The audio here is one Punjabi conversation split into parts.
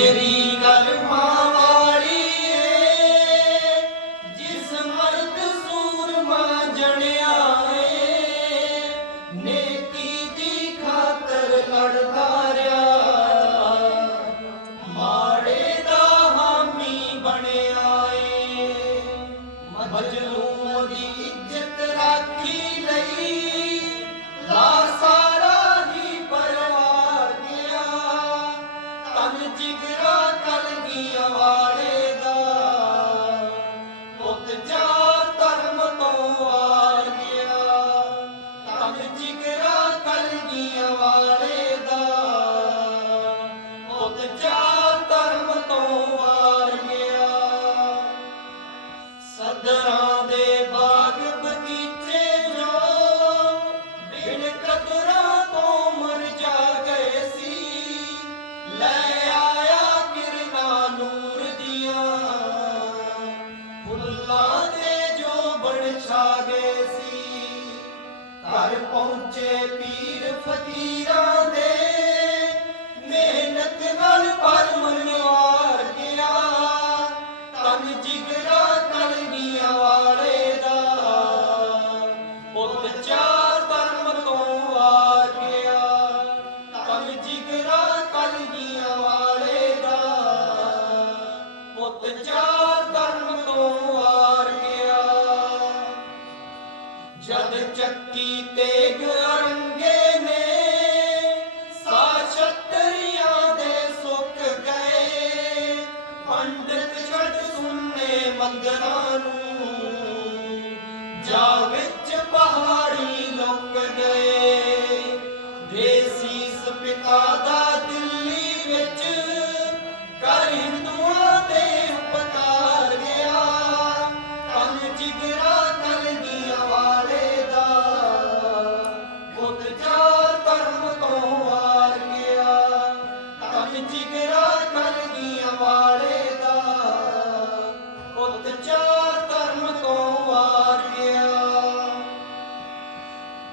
ਗੁਜਰੀ ਕਲਮਾਂ ਵਾਲੀ ਏ, ਜਿਸ ਮਰਦ ਸੂਰਮਾ ਜਣਿਆ ਏ, ਨੇਕੀ ਦੀ ਖਾਤਰ ਲੜਦਾ ਰਿਹਾ ਮਾੜੇ ਦਾ ਹਾਮੀ ਬਣਿਆ ਏ ਮਜਲੂਮ ਕਲਗੀਆਂ ਘਰ ਪਹੁੰਚੇ ਪੀਰ ਫਕੀਰਾਂ ਦੇ, ਮਿਹਨਤ ਨਾਲ ਪਰ ਮਨਵਾਰ ਗਿਆ। ਤਨ ਜਿਗਰਾ ਕਲਗੀਆਂ ਵਾਲੇ ਦਾ, ਪੁੱਤ ਚਾ ਚੱਕੀ ਤੇਗ ਅਰੰਗੇ ਨੇ, ਸਾ ਛਤਰੀਆਂ ਦੇ ਸੁੱਕ ਗਏ। ਪੰਡਤ ਛੱਡ ਸੁਣਨੇ ਮੰਦਰਾਂ ਨੂੰ, ਜਾ ਵਿੱਚ ਪਹਾੜੀ ਲੁਕ ਗਏ। ਦੇਸੀ ਪਿਤਾ ਦਾ ਦਿੱਲੀ ਵਿੱਚ ਕਰ ਹਿੰਦੂਆਂ ਦੇ ਉਪਕਾਰ ਗਿਆ। ਤਨ ਜਿਗਰਾ ਕਲਗੀਆਂ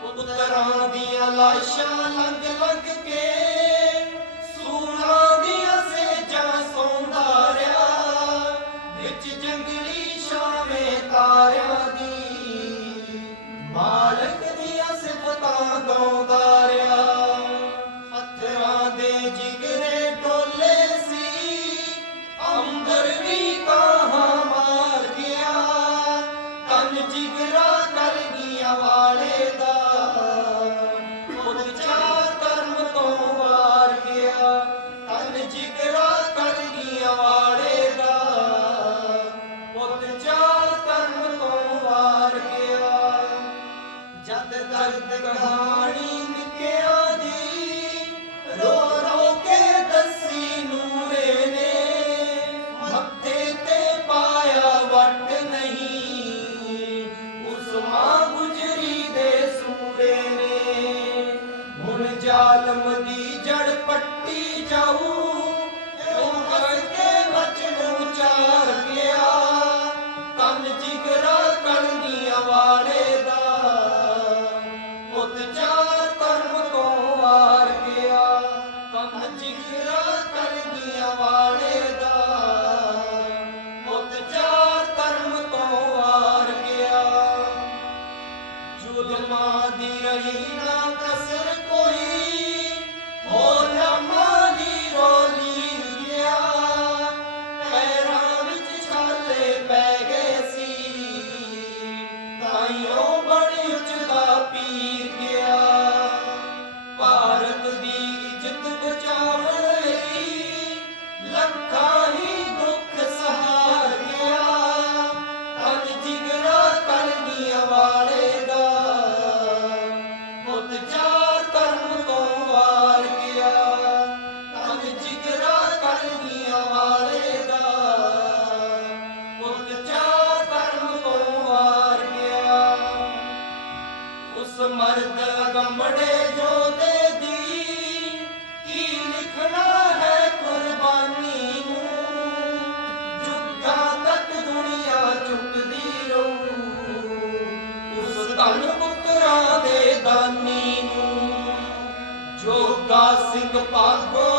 ਪੁੱਤਰਾਂ ਦੀਆਂ ਲਾਸ਼ਾਂ ਲੰਘ ਲੰਗ ਕੇ ਸੂਰਾਂ ਦੀਆਂ ਸੇਜਾਂ ਸੌਂਦਾ ਰਿਹਾ। ਵਿੱਚ ਜੰਗਲੀ ਸ਼ਾਮੇ ਤਾਰਿਆਂ ਦੀ ਮਾਲਕ ਦਰਦ ਕਹਾਣੀ ਨਿਕਿਆਂ Señor, ਗੋਗਾ ਸਿੰਘ ਪਾਗੋ